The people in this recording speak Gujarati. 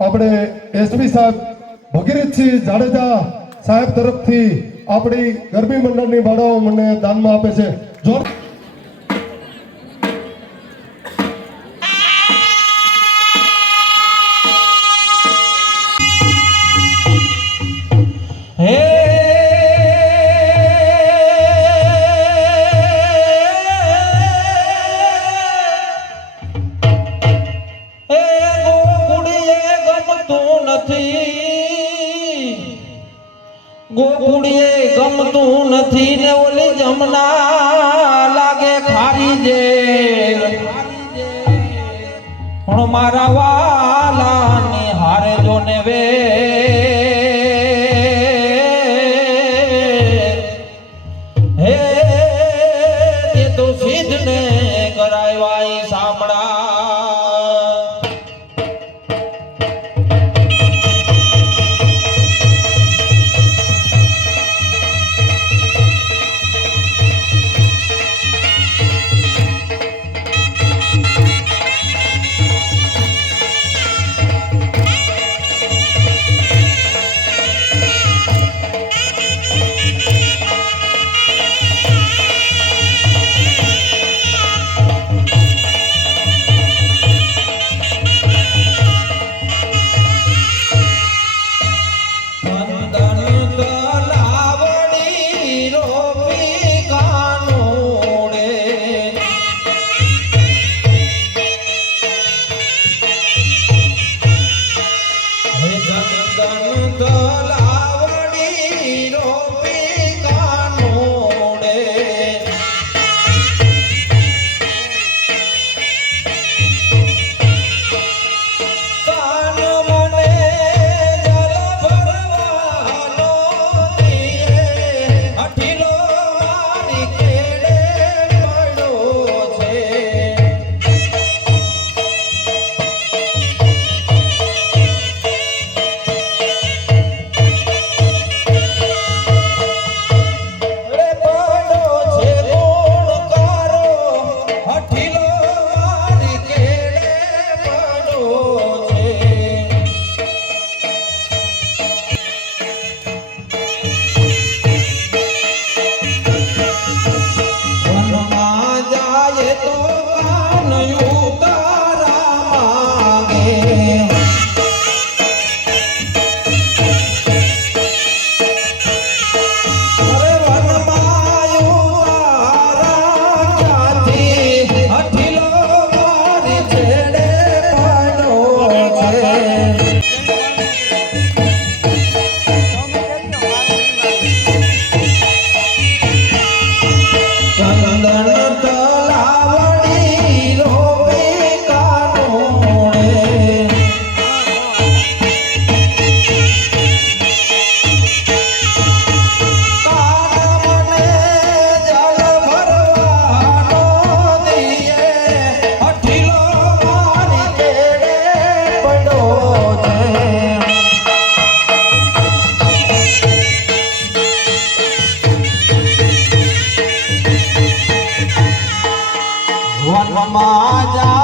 આપણે એસપી સાહેબ ભગીરથસિંહ જાડેજા સાહેબ તરફથી આપણી ગરબી મંડળની બાળાઓ મને દાનમાં આપે છે. જોર નથી. ગોકુડીએ ગમતું નથી ને ઓલી જમના લાગે ખારી જે પણ મારા વાલા ની હારે જોને વે সমাজা